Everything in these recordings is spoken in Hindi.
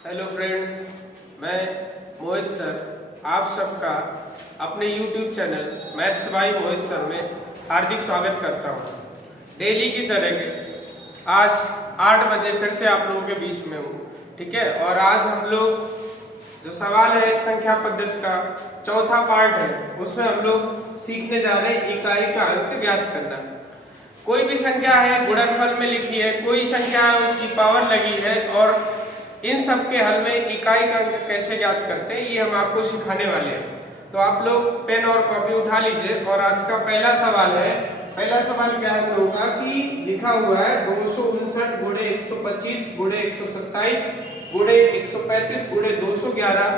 हेलो फ्रेंड्स, मैं मोहित सर आप सबका अपने YouTube channel maths by Mohit sir में हार्दिक स्वागत करता हूँ। डेली की तरह के आज 8 बजे फिर से आप लोगों के बीच में हूँ, ठीक है। और आज हम लोग जो सवाल है संख्या पद्धति का चौथा पार्ट है, उसमें हम लोग सीखने जा रहे हैं इकाई का अंक ज्ञात करना। कोई भी संख्या है गुणनफल में लिखी है, कोई संख्या है उसकी पावर लगी है, और इन सब के हल में इकाई का अंक कैसे ज्ञात करते हैं ये हम आपको सिखाने वाले हैं। तो आप लोग पेन और कॉपी उठा लीजिए और आज का पहला सवाल है। पहला सवाल क्या है हम लोगों का कि लिखा हुआ है 259 गुणे 125 गुणे 127 गुणे 135 गुणे 211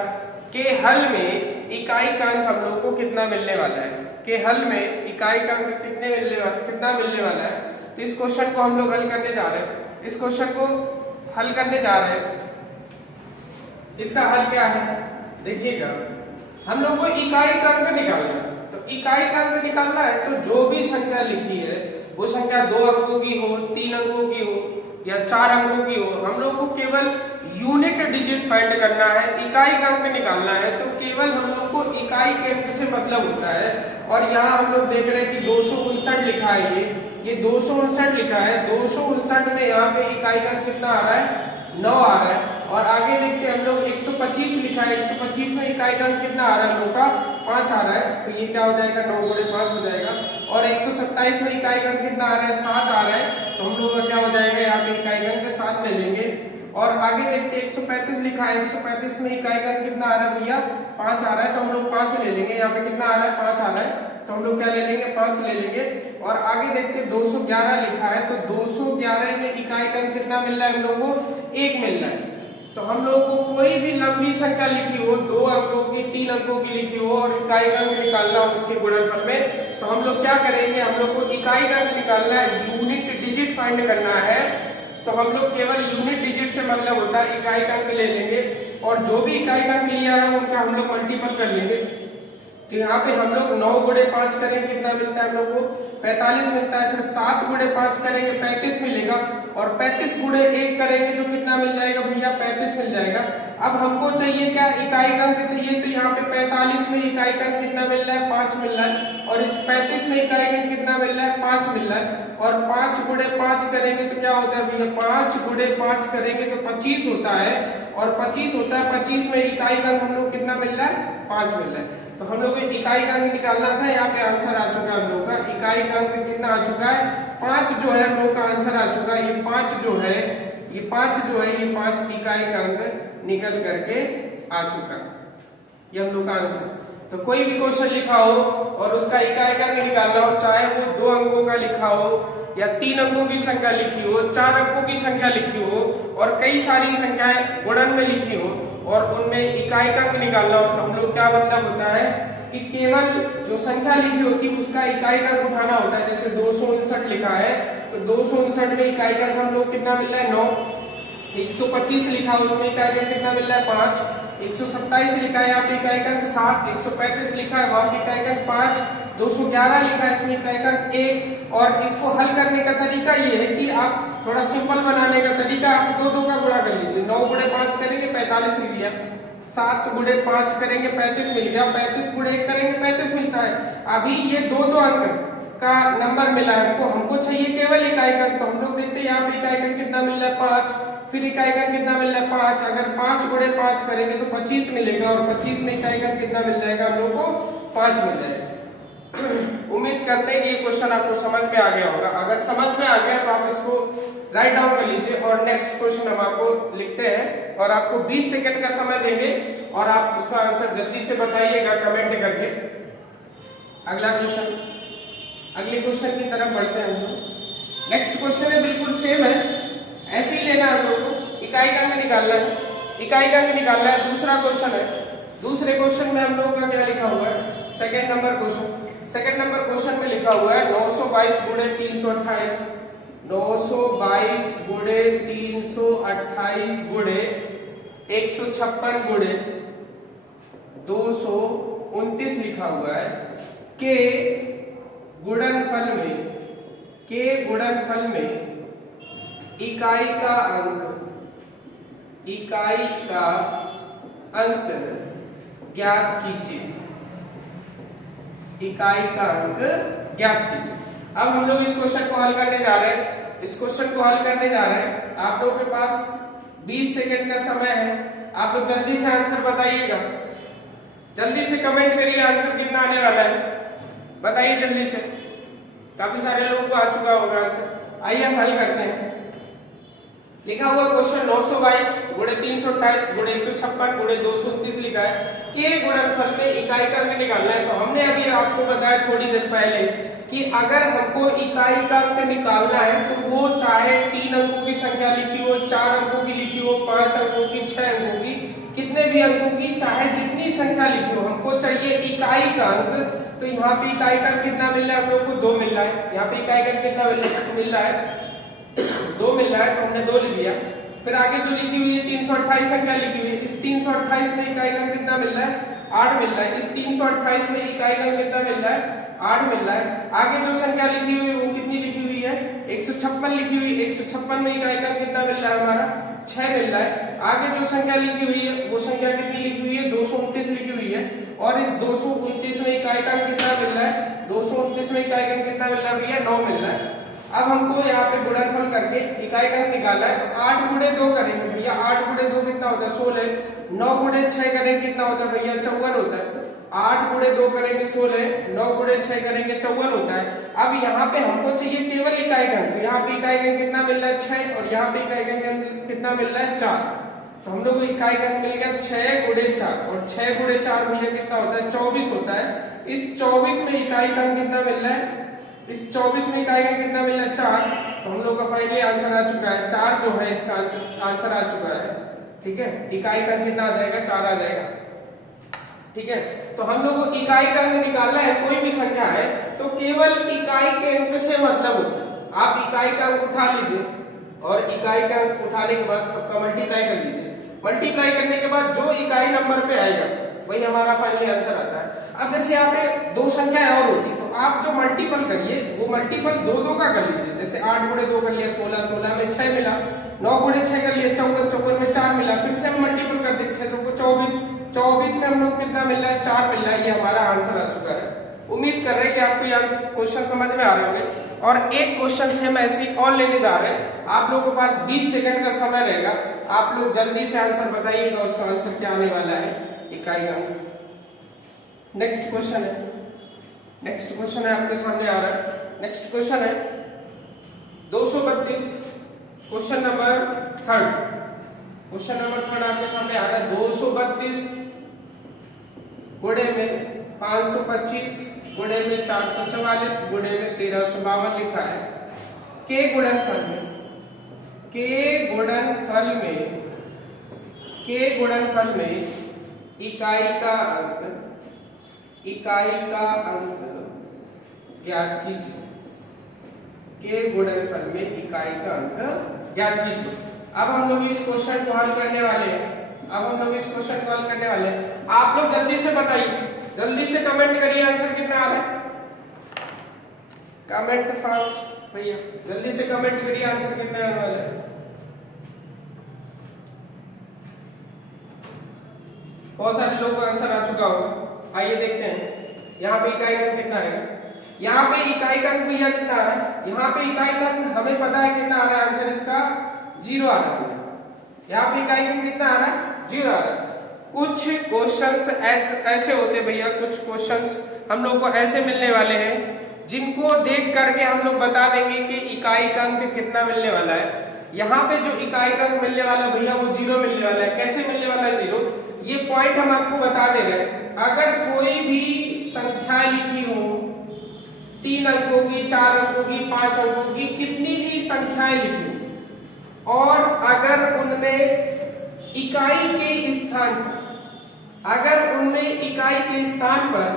के हल में इकाई का अंक हम लोग को कितना मिलने वाला है। के हल में इकाई का अंक कितना मिलने वाला है। तो इस क्वेश्चन को हम लोग हल करने जा रहे हैं। इस क्वेश्चन को हल करने जा रहे हैं। इसका हल क्या है देखिएगा, हम लोग को इकाई का अंक निकालना है। तो इकाई का अंक निकालना है तो जो भी संख्या लिखी है वो संख्या 2 अंकों की हो, 3 अंकों की हो या 4 अंकों की हो, हम लोग को केवल यूनिट डिजिट फाइंड करना है, इकाई का अंक निकालना है। तो केवल हम लोग को इकाई के अंक से मतलब होता है। और यहाँ हम लोग देख रहे हैं कि 259 लिखा है, ये 259 लिखा है। 259 में यहाँ पे इकाई का अंक कितना आ रहा है, 9 आ रहा है। और आगे देखते हैं हम लोग 125 लिखा है, 125 में इकाई का अंक कितना आ रहा है हम लोग का, 5 आ रहा है। तो ये क्या हो जाएगा, 9 गुणे 5 हो जाएगा। और 127 में इकाई का अंक कितना आ रहा है, 7 आ रहा है। तो हम लोग का क्या हो जाएगा, यहाँ पे इकाई का अंक 7 ले लेंगे। और आगे देखते हैं 135 लिखा है, 135 में इकाई का अंक कितना आ रहा है भैया, 5 आ रहा है। तो हम लोग 5 ले लेंगे, यहाँ पे कितना आ रहा है, 5 आ रहा है। तो हम लोग क्या ले लेंगे, 5 ले लेंगे। और आगे देखते हैं 211 लिखा है, तो 211 में इकाई का अंक कितना मिल रहा है हम लोग को, 1 मिल रहा है। तो हम लोग को कोई भी लंबी संख्या लिखी हो, 2 अंकों की, 3 अंकों की लिखी हो और इकाई का अंक निकालना हो उसके गुणनफल में, तो हम लोग क्या करेंगे, हम लोग को इकाई का अंक निकालना है, यूनिट डिजिट फाइंड करना है। तो हम लोग केवल यूनिट डिजिट से मतलब होता है इकाई का अंक ले लेंगे और जो भी इकाई का अंक लिया है उनका हम लोग मल्टीपल कर लेंगे। तो यहाँ पे हम लोग 9 गुणे 5 करेंगे, कितना मिलता है हम लोग को, 45 मिलता है। फिर 7 गुणे 5 करेंगे, 35 मिलेगा। और 35 गुणे 1 करेंगे तो कितना मिल जाएगा भैया, 35 मिल जाएगा। अब हमको चाहिए क्या, इकाई का अंक चाहिए। तो यहाँ पे 45 में इकाई का अंक कितना मिल रहा है, 5 मिल रहा है। और इस 35 में इकाई का अंक कितना मिल रहा है, 5 मिल रहा है। और 5 गुणे 5 करेंगे तो क्या होता है भैया, 5 गुणे 5 करेंगे तो 25 होता है। और 25 होता है, 25 में इकाई का अंक हम लोग कितना मिल रहा है, 5 मिल रहा है। तो हम लोग इकाई का अंक निकालना था, यहाँ पे आंसर आ चुका है हम लोग का। इकाई का अंक कितना आ चुका है, 5 जो है हम लोग का आंसर आ चुका है। ये 5 जो है, ये 5 इकाई का अंक निकल करके आ चुका है, ये हम लोग का आंसर। तो कोई भी क्वेश्चन लिखा हो और उसका इकाई का अंक निकालना हो, चाहे वो 2 अंकों का लिखा हो या 3 अंकों की संख्या लिखी हो, 4 अंकों की संख्या लिखी हो और कई सारी संख्याएं गुणन में लिखी हो और उनमें इकाई का अंक निकालना हो, तो हम लोग क्या मतलब होता है कि केवल जो संख्या लिखी होती है उसका इकाई का अंक उठाना होता है। जैसे 259 लिखा है, तो 259 में इकाई का अंक हम लोग कितना मिल रहा है, 9। 125 लिखा है, उसमें इकाई का अंक कितना मिल रहा है, 5। 127 लिखा है, यहाँ पे इकाई का अंक 7। 135 लिखा है, वहां पे इकाई का अंक 5। 211 लिखा है, इसमें इकाई का अंक 1। और इसको हल करने का तरीका ये है कि आप थोड़ा सिंपल बनाने का तरीका, आप 2 का गुणा कर लीजिए। 9 गुणे 5 करेंगे, 45 लिख लिया। 7 गुणे 5 करेंगे, 35 मिल गया। 35 गुणे 1 करेंगे, 35 मिलता है। अभी ये 2 अंक का नंबर मिला है हमको चाहिए केवल इकाई का। तो हम लोग देखते हैं यहाँ पे इकाई का कितना मिल रहा है, 5। फिर इकाई का कितना मिल रहा है, 5। अगर 5 गुणे 5 करेंगे तो 25 मिलेगा और 25 में इकाई का कितना मिल जाएगा हम लोग को, 5 मिल जाएगा। उम्मीद करते हैं कि ये क्वेश्चन आपको समझ में आ गया होगा। अगर समझ में आ गया तो आप इसको राइट डाउन कर लीजिए और नेक्स्ट क्वेश्चन हम आपको लिखते हैं और आपको 20 सेकंड का समय देंगे और आप उसका आंसर जल्दी से बताइएगा कमेंट करके। अगला क्वेश्चन, अगले क्वेश्चन की तरफ बढ़ते हैं हम लोग। नेक्स्ट क्वेश्चन है बिल्कुल सेम है, ऐसे ही लेना है हम लोग को। इकाई का अंक निकालना है, इकाई का अंक निकालना है। दूसरा क्वेश्चन है, दूसरे क्वेश्चन में हम लोग का क्या लिखा हुआ है, second number question. Second number question में लिखा हुआ है 922 गुणे 328, 922 गुणे 328 गुणे 156 गुणे 229 लिखा हुआ है के गुणनफल में इकाई का अंक इकाई का अंक ज्ञात कीजिए। इकाई का अंक ज्ञात कीजिए। अब हम लोग इस क्वेश्चन को हल करने जा रहे हैं। इस क्वेश्चन को हल करने जा रहे हैं। आप लोगों के पास 20 सेकंड का समय है। आप लोग जल्दी से आंसर बताइएगा। जल्दी से कमेंट करिए आंसर कितना आने वाला है, बताइए जल्दी से। काफी सारे लोगों को आ चुका होगा आंसर। आइए हम हल करते हैं। लिखा हुआ क्वेश्चन 922 गुणे 328 गुणे 156 गुणे 229 लिखा है। के गुणनफल में इकाई का अंक निकालना है। तो हमने अभी आपको बताया थोड़ी देर पहले कि अगर हमको इकाई का अंक निकालना है तो वो चाहे 3 अंकों की संख्या लिखी हो, 4 अंकों की लिखी हो, 5 अंकों की, 6 अंकों की, कितने भी अंकों की, चाहे जितनी संख्या लिखी हो, हमको चाहिए इकाई का अंक। तो यहाँ पे इकाई का अंक कितना मिल रहा है हम लोग को? 2 मिल रहा है। यहाँ पे इकाई का अंक कितना मिल रहा है? 2 मिल रहा है, तो हमने 2 लिख लिया। फिर आगे जो लिखी हुई है 328 संख्या लिखी हुई है, इस 328 में इकाई का अंक कितना मिल रहा है? 8 मिल रहा है। इस 328 में इकाई का अंक कितना मिल रहा है? 8 मिल रहा है। आगे जो संख्या लिखी हुई है वो कितनी लिखी हुई है? 156 लिखी हुई है। 156 में इकाई का अंक कितना मिल रहा है हमारा? 6 मिल रहा है। आगे जो संख्या लिखी हुई है वो संख्या कितनी लिखी हुई है? 229 लिखी हुई है। और इस 229 में इकाई का अंक कितना मिल रहा है? 229 में इकाई का अंक कितना मिल रहा है भैया? 9 मिल रहा है। अब हमको यहाँ पे गुणनफल करके इकाई का अंक निकालना है। तो 8 गुणे 2 करेंगे भैया। 8 गुणे 2 कितना होता है? 16। 9 गुणे 6 करेंगे कितना होता है भैया? 54 होता है। 8 गुणे 2 करेंगे 16, 9 गुणे 6 करेंगे 54 होता है। अब यहाँ पे हमको चाहिए केवल इकाई का अंक। तो यहाँ पे इकाई का अंक कितना मिल रहा है? 6। और यहाँ पे इकाई का अंक कितना मिल रहा है? 4। तो हम लोग को इकाई का अंक मिल गया 6 गुणे 4। और 6 गुणे 4 भैया कितना होता है? 24 होता है। इस 24 में इकाई का अंक कितना मिल रहा है? इस 24 में इकाई का कितना मिल रहा है? 4। तो हम लोग का फाइनली आंसर आ चुका है 4 जो है इसका आंसर आ चुका है। ठीक है, इकाई का कितना आ जाएगा? 4 आ जाएगा। ठीक है, तो हम लोग को इकाई का अंक निकालना है। कोई भी संख्या है तो केवल इकाई के अंक से मतलब होता है। आप इकाई का अंक उठा लीजिए और इकाई का अंक उठाने के बाद सबका मल्टीप्लाई कर लीजिए। मल्टीप्लाई करने के बाद जो इकाई नंबर पे आएगा वही हमारा फाइनली आंसर आता है। अब जैसे यहाँ पे 2 संख्याएं और होती तो आप जो मल्टीपल करिए वो मल्टीपल 2 का कर लीजिए। जैसे 8 गुणे 2 कर लिया 16, 16 में 6 मिला। 9 गुणे 6 कर लिया 54, 54 में 4 मिला। फिर से हम मल्टीपल कर दें 6 को 24, 24 में हम लोग कितना मिल रहा है? 4 मिल रहा है। ये हमारा आंसर आ चुका है। उम्मीद कर रहे हैं कि आपको ये क्वेश्चन समझ में आ रहे होंगे। और एक क्वेश्चन से हम ऐसे और लेने जा रहे हैं। आप लोगों के पास 20 सेकंड का समय रहेगा। आप लोग जल्दी से आंसर बताइएगा उसका आंसर क्या आने वाला है इकाई का। नेक्स्ट क्वेश्चन है। नेक्स्ट क्वेश्चन है आपके सामने आ रहा है। नेक्स्ट क्वेश्चन है 232, क्वेश्चन नंबर 3। क्वेश्चन नंबर 3 आपके सामने आ रहा है। 232 गुणे में 525 गुणे में 444 गुणे में 1352 लिखा है। के गुणनफल में इकाई का अंक ज्ञात कीजिए। के गुणनफल में इकाई का अंक ज्ञात कीजिए। अब हम लोग इस क्वेश्चन को हल करने वाले हैं। आप लोग जल्दी से बताइए, जल्दी से कमेंट करिए आंसर कितना आ रहा है। कमेंट फास्ट भैया, जल्दी से कमेंट करिए आंसर कितना आने वाला है। बहुत सारे लोगों का आंसर आ चुका होगा। आइए देखते हैं यहाँ पे इकाई का कितना आएगा। यहाँ पे इकाई का अंक भैया कितना आ रहा है? यहाँ पे इकाई का अंक हमें पता है कितना आ रहा है। आंसर इसका 0 आ रहा है। यहाँ पे इकाई का कितना आ रहा है? 0 आ रहा है। कुछ क्वेश्चंस ऐसे होते भैया, कुछ क्वेश्चंस हम लोग को ऐसे मिलने वाले हैं जिनको देख करके हम लोग बता देंगे कि इकाई का अंक कितना मिलने वाला है। यहाँ पे जो इकाई का अंक मिलने वाला भैया वो 0 मिलने वाला है। कैसे मिलने वाला है 0? ये पॉइंट हम आपको बता दे रहे हैं। अगर कोई भी संख्या लिखी हो 3 अंकों की, 4 अंकों की, 5 अंकों की, कितनी भी संख्याएं लिखी हो और अगर उनमें इकाई के स्थान पर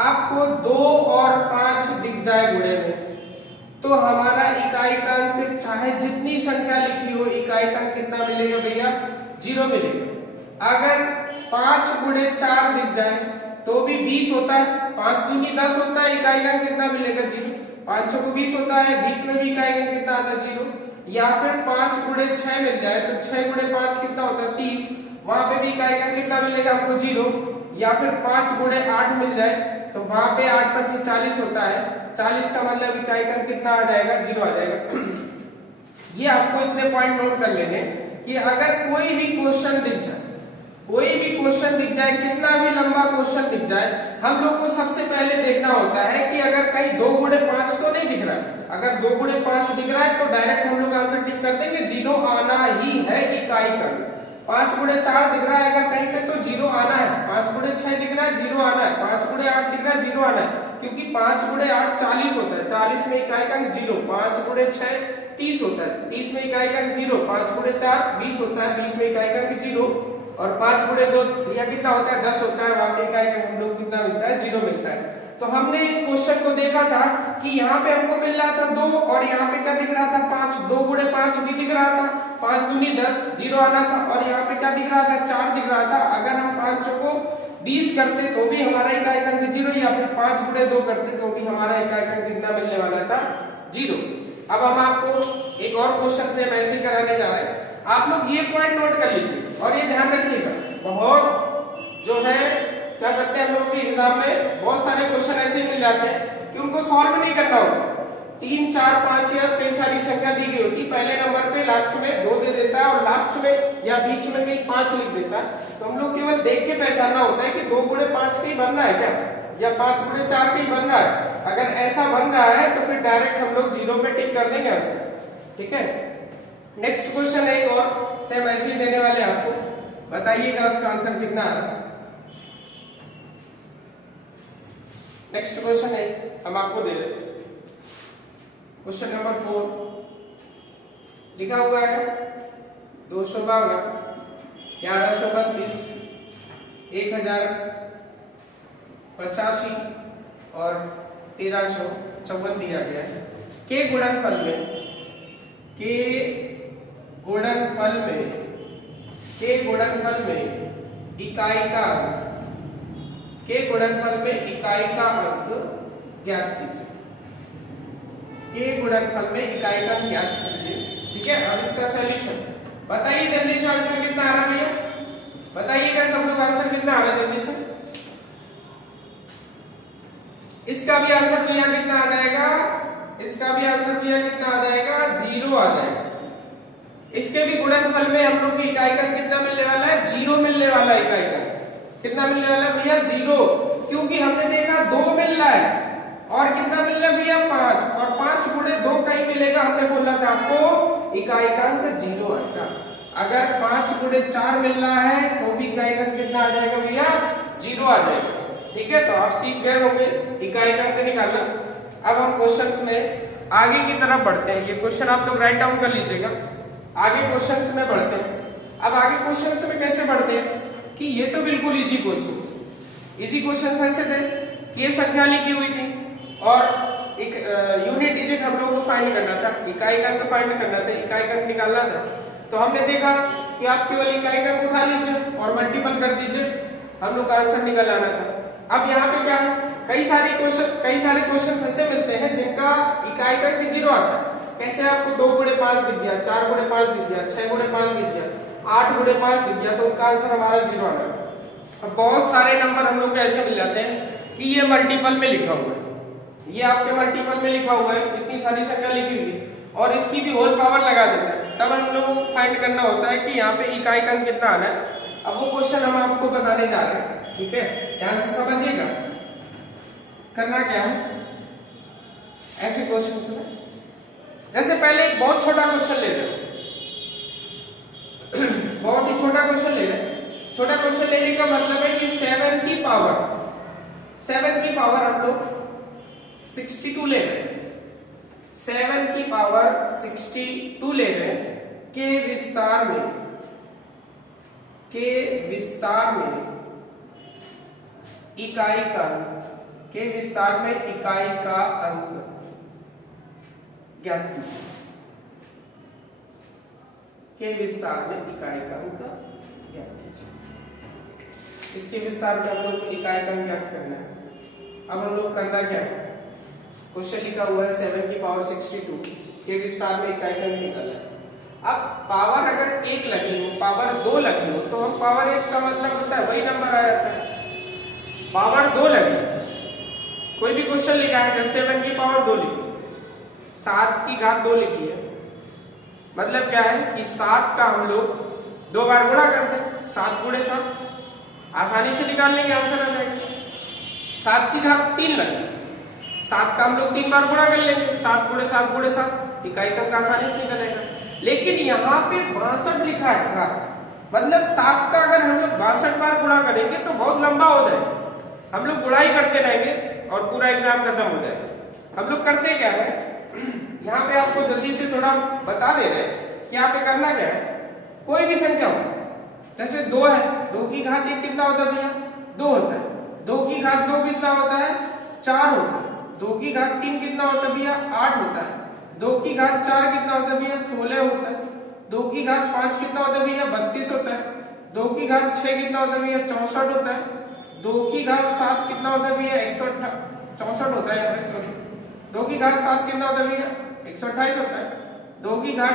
आपको 2 और 5 दिख जाए गुणे में, तो हमारा इकाई का अंक चाहे जितनी संख्या लिखी हो इकाई का अंक कितना मिलेगा भैया? 0 मिलेगा। अगर 5 गुणे 4 दिख जाए तो भी 20 होता है। 5 दूनी 10 होता है। इकाई का अंक कितना मिलेगा? 0। 5 को 20 होता है। 20 में भी इकाई का अंक कितना आता है? 0। या फिर 5 गुणे 6 मिल जाए तो 6 गुणे 5 कितना होता है 30, वहां पे भी इकाई का कितना मिलेगा आपको 0। या फिर 5 गुणे 8 मिल जाए तो वहां पे 8 5 40 होता है, 40 का मतलब इकाई का कितना आ जाएगा 0 आ जाएगा। ये आपको इतने पॉइंट नोट कर लेने कि अगर कोई भी क्वेश्चन दिख जाए, कोई भी क्वेश्चन दिख जाए, कितना भी लंबा क्वेश्चन दिख जाए, हम लोग को सबसे पहले देखना होता है कि अगर कहीं 2 गुणे 5 तो नहीं दिख रहा है। अगर 2 गुणे 5 दिख रहा है तो डायरेक्ट हम लोग आंसर टिक कर देंगे, 0 आना ही है इकाई का। 5 गुणे 4 दिख रहा है अगर कहीं पे तो 0 आना है, 5 गुणे 6 दिख रहा है 0 आना है, 5 गुणे 8 दिख रहा है 0 आना है, क्योंकि 5 गुणे 8 40 होता है, 40 में इकाई का 0, 5 गुणे 6 30 होता है, 30 में इकाई का 0, 5 गुणे 4 20 होता है, 20 में इकाई का 0, और 5 गुणे 2 या कितना होता है 10 होता है, वहां पे इकाई का हम लोग कितना मिलता है 0 मिलता है। तो हमने इस क्वेश्चन को देखा था कि यहाँ पे हमको मिल रहा था 2 और यहाँ पे क्या दिख रहा था 5, 2 गुणे 5 भी दिख रहा था, 5 दूनी 10 0 आना था, और यहाँ पे क्या दिख रहा था 4 दिख रहा था। अगर हम 5 को 20 करते तो भी हमारा इकाई का 0, या फिर 5 गुणे 2 करते तो भी हमारा इकाई का कितना मिलने वाला था 0। अब हम आपको एक और क्वेश्चन से ऐसे कराने जा रहे हैं, आप लोग ये पॉइंट नोट कर लीजिए और ये ध्यान रखिएगा। बहुत जो है क्या करते हैं हम लोग के एग्जाम में बहुत सारे क्वेश्चन ऐसे ही मिल जाते हैं कि उनको सॉल्व नहीं करना होता, 3 4 5 या कई सारी संख्या दी गई होती, पहले नंबर पे लास्ट में 2 दे देता है और लास्ट में या बीच में भी 5 लिख देता है। तो हम लोग केवल देख के पहचानना होता है कि 2 गुणे 5 का ही बन रहा है क्या, या 5 गुणे 4 का ही बन रहा है। अगर ऐसा बन रहा है तो फिर डायरेक्ट हम लोग 0 पे टिक कर देंगे आंसर, ठीक है। नेक्स्ट क्वेश्चन एक और सेम ऐसे ही देने वाले आपको, बताइएगा उसका आंसर कितना आ रहा है। नेक्स्ट क्वेश्चन है हम आपको दे रहे हैं, क्वेश्चन नंबर 4 लिखा हुआ है 252 1132 1085 और 1354 दिया गया है। के गुणनफल में इकाई का अंक, के गुणनफल में इकाई का अंक ज्ञात कीजिए, के गुणनफल में इकाई का अंक ज्ञात कीजिए, ठीक है। अब इसका सॉल्यूशन बताइए जल्दी से, आंसर कितना आ रहा है भैया, बताइएगा सब लोग आंसर कितना आ रहा है जल्दी से। इसका भी आंसर भैया कितना आ जाएगा, इसका भी आंसर भैया कितना आ जाएगा 0 आ जाएगा। इसके भी गुणनफल में हम लोग की इकाई का कितना मिलने वाला है 0 मिलने वाला है, इकाई का कितना मिलने वाला है भैया 0, क्योंकि हमने देखा 2 मिल रहा है और कितना मिल रहा है भैया 5, और 5 गुणे 2 का ही मिलेगा, हमने बोला था आपको इकाई का अंक 0 आएगा। अगर 5 गुणे 4 मिल रहा है तो भी इकाई का अंक कितना आ जाएगा भैया 0 आ जाएगा, ठीक है। तो आप सीख गए होंगे इकाई का अंक निकालना। अब हम क्वेश्चंस में आगे की तरफ बढ़ते हैं, ये क्वेश्चन आप लोग राइट डाउन कर लीजिएगा, आगे क्वेश्चंस में बढ़ते हैं। अब आगे क्वेश्चंस में कैसे बढ़ते हैं कि ये तो बिल्कुल इजी क्वेश्चंस ऐसे थे कि ये संख्या लिखी हुई थी और एक यूनिट डिजिट हम लोग को फाइंड करना था, इकाई का अंक फाइंड करना था, इकाई का अंक निकालना था। तो हमने देखा कि आप केवल इकाई का अंक उठा लीजिए और मल्टीपल कर दीजिए, हम लोग का आंसर निकल आना था। अब यहाँ पे क्या है, कई सारे क्वेश्चन ऐसे मिलते हैं जिनका इकाई का अंक 0 आता है। कैसे, आपको 2 गुणे 5 दिख गया, 4 गुणे 5 दिख गया, 6 गुणे 5 दिख गया, 8 गुणे 5 दिख गया, तो उनका आंसर हमारा 0 आना है। अब बहुत सारे नंबर हम लोग को ऐसे मिल जाते हैं कि ये मल्टीपल में लिखा हुआ है, ये आपके मल्टीपल में लिखा हुआ है, इतनी सारी संख्या लिखी हुई है और इसकी भी होल पावर लगा देता है, तब हम लोग को फाइंड करना होता है कि यहाँ पे इकाई का अंक कितना आना है। अब वो क्वेश्चन हम आपको बताने जा रहे हैं, ठीक है, ध्यान से समझिएगा। करना क्या है ऐसे क्वेश्चन में, जैसे पहले एक बहुत छोटा क्वेश्चन ले रहे हैं, बहुत ही छोटा क्वेश्चन ले रहे हैं। छोटा क्वेश्चन लेने का मतलब है कि 7 की पावर हम लोग 62 ले रहे हैं, 7 की पावर 62 ले रहे हैं के विस्तार में इकाई का अंक ज्ञात कीजिए, के विस्तार में इकाई का अंक ज्ञात कीजिए। इसके विस्तार में हम लोग को इकाई का अंक ज्ञात करना है। अब हम लोग करना क्या है, क्वेश्चन लिखा हुआ है 7 की पावर 62, के विस्तार में इकाई का निकल है। अब पावर अगर 1 लगी हो, पावर 2 लगी हो, तो हम पावर 1 का मतलब होता है वही नंबर आ जाता है। पावर 2 लगी, कोई भी क्वेश्चन लिखा है जैसे 7 की पावर 2 लिखी, 7 की घात 2 लिखी है, मतलब क्या है कि 7 का हम लोग 2 बार गुणा करते हैं, 7 गुणे 7, आसानी से निकाल लेंगे, आंसर आ जाएगा। 7 की घात 3 लगी, 7 का हम लोग 3 बार गुणा कर लेंगे, 7 गुणे 7 गुणे 7, इकाई का अंक आसानी से निकलेगा। लेकिन यहाँ पे 62 लिखा है घात, मतलब 7 का अगर हम लोग 62 बार गुणा करेंगे तो बहुत लंबा हो जाएगा, हम लोग गुणा ही करते रहेंगे और पूरा एग्जाम खत्म हो जाएगा। हम लोग करते क्या है, यहाँ पे आपको जल्दी से थोड़ा बता दे रहे हैं कि यहाँ पे करना क्या है। कोई भी संख्या हो, जैसे 2 है, 2 की घात 1 कितना होता है भैया, 2 होता है। 2 की घात 2 कितना होता है, 4 होता है। 2 की घात 3 कितना होता है भैया, 8 होता है। 2 की घात 4 कितना होता है भैया, 16 होता है। 2 की घात 5 कितना होता है भैया, 32 होता है। 2 की घात 6 कितना होता है भैया, 64 होता है। 2 की घात 7 कितना होता है भैया, 164 होता है, यहाँ पे सॉरी। 2 की घात 7 कितना होता है भैया, 128 होता है। 2 की घाट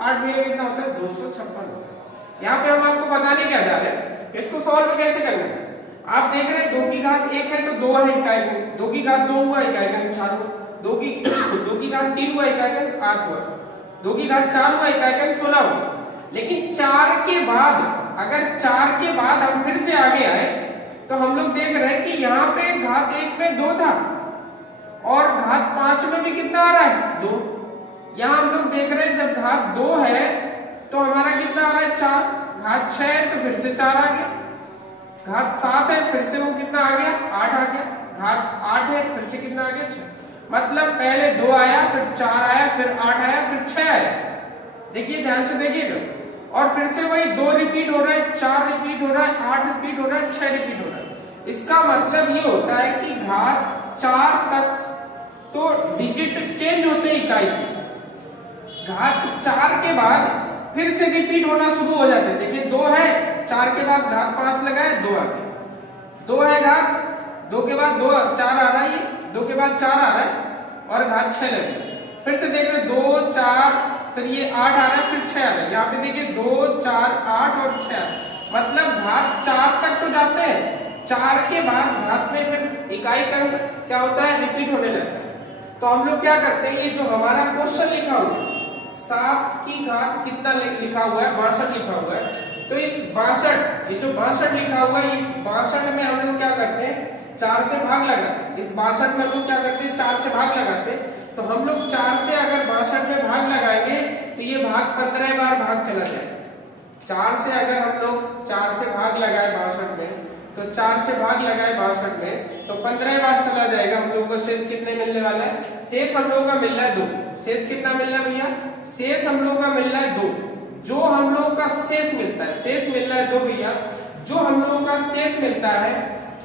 8 भैया कितना होता है, 256 होता है। यहाँ पे हम आपको बताने क्या जा रहे हैं, इसको सॉल्व कैसे करना है। आप देख रहे हैं 2 की घात 1 है तो 2 है इकाई का, 2 की घात 2 हुआ इकाई का 4 हुआ, 2 की घात 3 हुआ इकाई का 8 हुआ, 2 की घात 4 हुआ इकाई का 16 हुआ। लेकिन 4 के बाद, अगर 4 के बाद हम फिर से आगे आए तो हम लोग देख रहे हैं कि यहाँ पे घात 1 में 2 था और घात 5 में भी कितना आ रहा है, 2। यहाँ हम लोग देख रहे हैं जब घात 2 है तो हमारा कितना आ रहा है, 4। घात 6 है तो फिर से 4 आ गया। घात 7 है फिर से वो कितना आ गया, 8 आ गया। घात 8 है फिर से कितना आ गया, 6। मतलब पहले 2 आया, फिर 4 आया, फिर 8 आया, फिर 6 आया। देखिए ध्यान से देखिएगा, और फिर से वही 2 रिपीट हो रहा है, 4 रिपीट हो रहा है, 8 रिपीट हो रहा है, 6 रिपीट हो रहा है। इसका मतलब ये होता है कि घात 4 तक तो डिजिट चेंज होते हैं इकाई की, घात 4 के बाद फिर से रिपीट होना शुरू हो जाते हैं। देखिए 2 है, 4 के बाद घात 5 लगाए, 2 आ गया। 2 है घात, 2 के बाद 2 4 आ रहा है, ये 2 के बाद 4 आ रहा है और घात 6 लगे। फिर से देख रहे 2 4, फिर ये 8 आ रहा है, फिर 6 आ रहा है। यहाँ पे देखिए 2 4 8 और 6, मतलब घात 4 तक तो जाते हैं, 4 के बाद घात में फिर इकाई का अंक क्या होता है, रिपीट होने लगता है। तो हम लोग क्या करते हैं, ये जो हमारा क्वेश्चन लिखा हुआ है 7 की घात कितना लिखा हुआ है, 62 लिखा हुआ है, तो इस 62, ये जो 62 लिखा हुआ है, इस 62 में हम लोग क्या करते हैं, 4 से भाग लगाते हैं। इस 62 में हम लोग क्या करते हैं, 4 से भाग लगाते हैं। तो हम लोग 4 से अगर 62 में भाग लगाएंगे तो ये भाग 15 बार भाग चला जाएगा। 4 से अगर हम लोग 4 से भाग लगाए 62 में, तो 4 से भाग लगाए 62 में तो 15 बार चला जाएगा। हम लोग को शेष कितने मिलने वाला है, शेष हम लोग का मिल रहा है 2। शेष कितना मिल रहा है भैया, शेष हम लोग का मिल रहा है 2। जो हम लोग का शेष मिलता है, शेष मिल रहा है 2 भैया। जो हम लोगों का शेष मिलता है,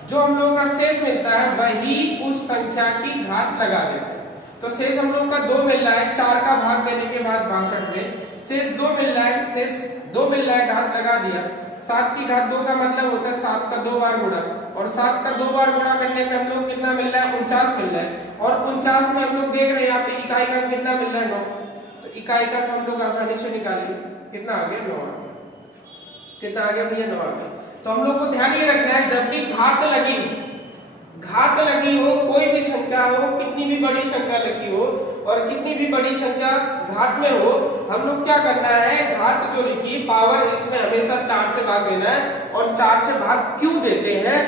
जो हम लोगों का शेष मिलता है वही उस संख्या की घात लगा देते हैं। तो शेष हम लोग का 2 मिल रहा है, 4 का भाग देने के बाद 62 में शेष 2 मिल रहा है, शेष 2 मिल रहा है, घात लगा दिया। 7 की घात 2 का मतलब होता है 7 का 2 बार गुणा, और 7 का 2 बार गुणा करने में हम लोग कितना मिल रहा है, 49 मिल रहा है। और 49 में हम लोग देख रहे हैं यहाँ पे इकाई का कितना मिल रहा है, 9। तो इकाई का हम लोग आसानी से निकालिए, कितना आ गया, 9 आ गया। कितना आ गया भैया, 9 आ गया। तो हम लोग को ध्यान ये रखना है, जब भी घात लगी हो, कोई भी संख्या हो, कितनी भी बड़ी संख्या लिखी हो और कितनी भी बड़ी संख्या घात में हो, हम लोग क्या करना है, घात जो लिखी पावर, इसमें हमेशा 4 से भाग देना है। और 4 से भाग क्यों देते हैं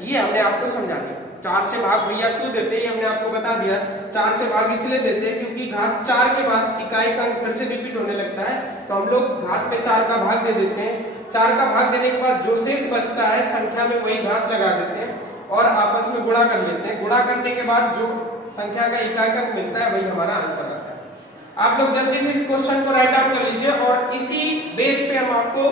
ये हमने आपको समझा दिया। 4 से भाग भैया क्यों देते हैं ये हमने आपको बता दिया। 4 से भाग इसलिए देते हैं क्योंकि घात 4 के बाद इकाई का अंक फिर से रिपीट होने लगता है, तो हम लोग घात में 4 का भाग दे देते हैं। 4 का भाग देने के बाद जो शेष बचता है संख्या में वही घात लगा देते हैं और आपस में गुणा कर लेते हैं। गुणा करने के बाद जो संख्या का इकाई का मिलता है वही हमारा आंसर आता है। आप लोग जल्दी से इस क्वेश्चन को राइट डाउन कर लीजिए और इसी बेस पे हम आपको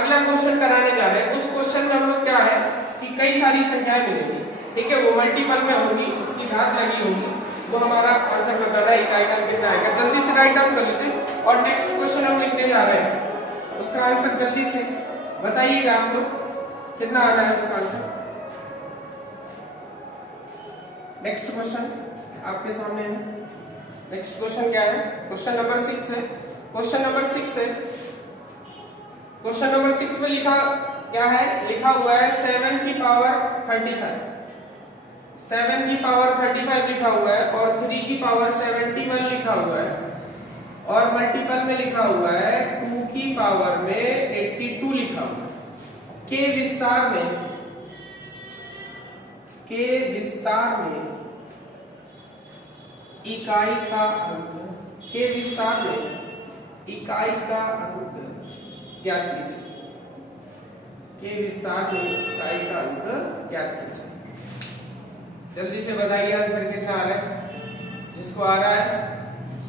अगला क्वेश्चन कराने जा रहे हैं। उस क्वेश्चन में हम लोग क्या है कि कई सारी संख्याएं मिलेंगी, ठीक है, वो मल्टीपल में होंगी, उसकी घात लगी होगी, वो हमारा आंसर बताना है, इकाई का कितना आएगा। जल्दी से राइट डाउन कर लीजिए और नेक्स्ट क्वेश्चन हम लिखने जा रहे हैं, उसका आंसर जल्दी से बताइएगा आप लोग कितना आ रहा है उसका आंसर। नेक्स्ट क्वेश्चन आपके सामने है, नेक्स्ट क्वेश्चन क्या है? क्वेश्चन नंबर 6 है। क्वेश्चन नंबर 6 है। क्वेश्चन नंबर 6 में लिखा क्या है? लिखा हुआ है 7 की पावर 35। 7 की पावर 35 लिखा हुआ है और 3 की पावर 71 लिखा हुआ है और मल्टीपल में लिखा हुआ है 2 की पावर में 82 लिखा हुआ है। के विस्तार में इकाई का अंक, के विस्तार में इकाई का अंक ज्ञात कीजिए। के विस्तार में इकाई का अंक ज्ञात कीजिए। जल्दी से बताइए आंसर कितना आ रहा है। जिसको आ रहा है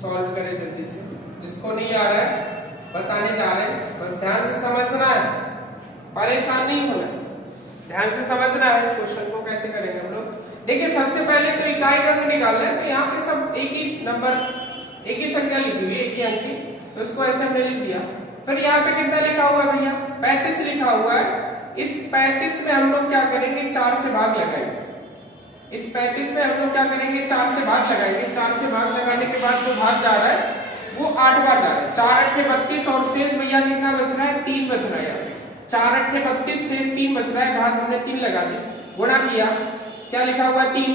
सॉल्व करें जल्दी से, जिसको नहीं आ रहा है बताने जा रहे हैं। बस ध्यान से समझना है, परेशान नहीं होना, ध्यान से समझना है इस क्वेश्चन को। कैसे करेंगे हम लोग? देखिए सबसे पहले तो इकाई का अंक निकालना है, तो यहाँ पे सब एक ही नंबर, एक ही संख्या लिखी हुई है, एक ही अंक की, तो इसको ऐसे हमने लिख दिया। फिर यहाँ पे कितना लिखा हुआ है भैया? 35 लिखा हुआ है। इस 35 में हम लोग क्या करेंगे? 4 से भाग लगाएंगे। इस 35 में हम लोग क्या करेंगे? 4 से भाग लगाएंगे। 4 से भाग लगाने के बाद जो भाग जा रहा है वो 8 बार जा रहा है। 4 8 32 और शेष भैया कितना बच रहा है? 3 बच रहा है। 4 8 32 शेष 3 बच रहा है, भाग हमने 3 लगा दिया, गुणा किया, क्या लिखा हुआ है? 3।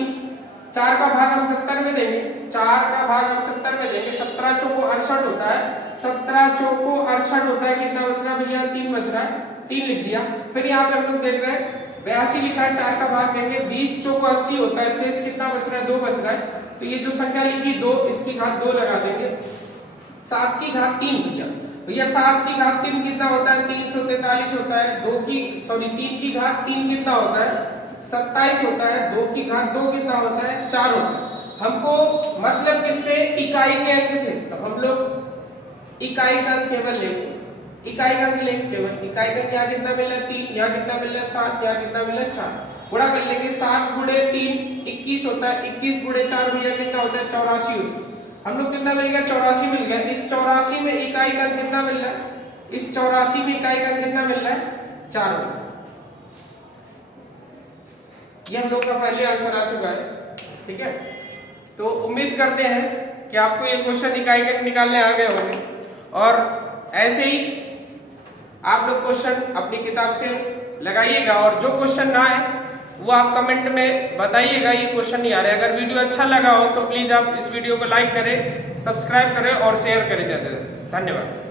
4 का भाग हम 70 में देंगे। 4 का भाग हम 70 में देंगे। 17 चौको 68 होता है। 17 चौको 68 होता है, कितना बच रहा है भैया? 3 बच रहा है, 3 लिख दिया। फिर यहाँ पे हम लोग देख रहे हैं 82 लिखा है, 4 का भाग देंगे। 20 चौको 80 होता है, शेष कितना बच रहा है? 2 बच रहा है। तो ये जो संख्या लिखी 2, इसकी घात 2 लगा देंगे। 7 की घात 3 भैया 7 की घात 3 कितना होता है? 343 होता है। 3 की घात 3 कितना होता है? 27 होता है। 2 की घात 2 कितना होता है? 4 होता है। हमको मतलब किससे? इकाई के अंक से। तो हम लोग इकाई का अंक केवल लेंगे, इकाई का अंक लेंगे केवल। इकाई का यहाँ कितना मिल रहा है? 3, यहाँ कितना मिल रहा है? 7, यहाँ कितना मिल रहा है? 4। गुणा कर लेंगे। 7 गुणे 3 21 होता है। 21 गुणे 4 भैया कितना होता है? 84 होता है। हम लोग कितना मिल गया? 84 मिल गया। इस 84 में इकाई का अंक कितना मिल रहा है? इस 84 में इकाई का अंक कितना मिल रहा है? 4। ये हम लोग का पहले आंसर आ चुका है। ठीक है, तो उम्मीद करते हैं कि आपको ये क्वेश्चन इकाई का अंक निकालने आ गए होंगे और ऐसे ही आप लोग क्वेश्चन अपनी किताब से लगाइएगा और जो क्वेश्चन ना आए वो आप कमेंट में बताइएगा ये क्वेश्चन नहीं आ रहा है। अगर वीडियो अच्छा लगा हो तो प्लीज आप इस वीडियो को लाइक करें, सब्सक्राइब करें और शेयर करें ज्यादा। धन्यवाद।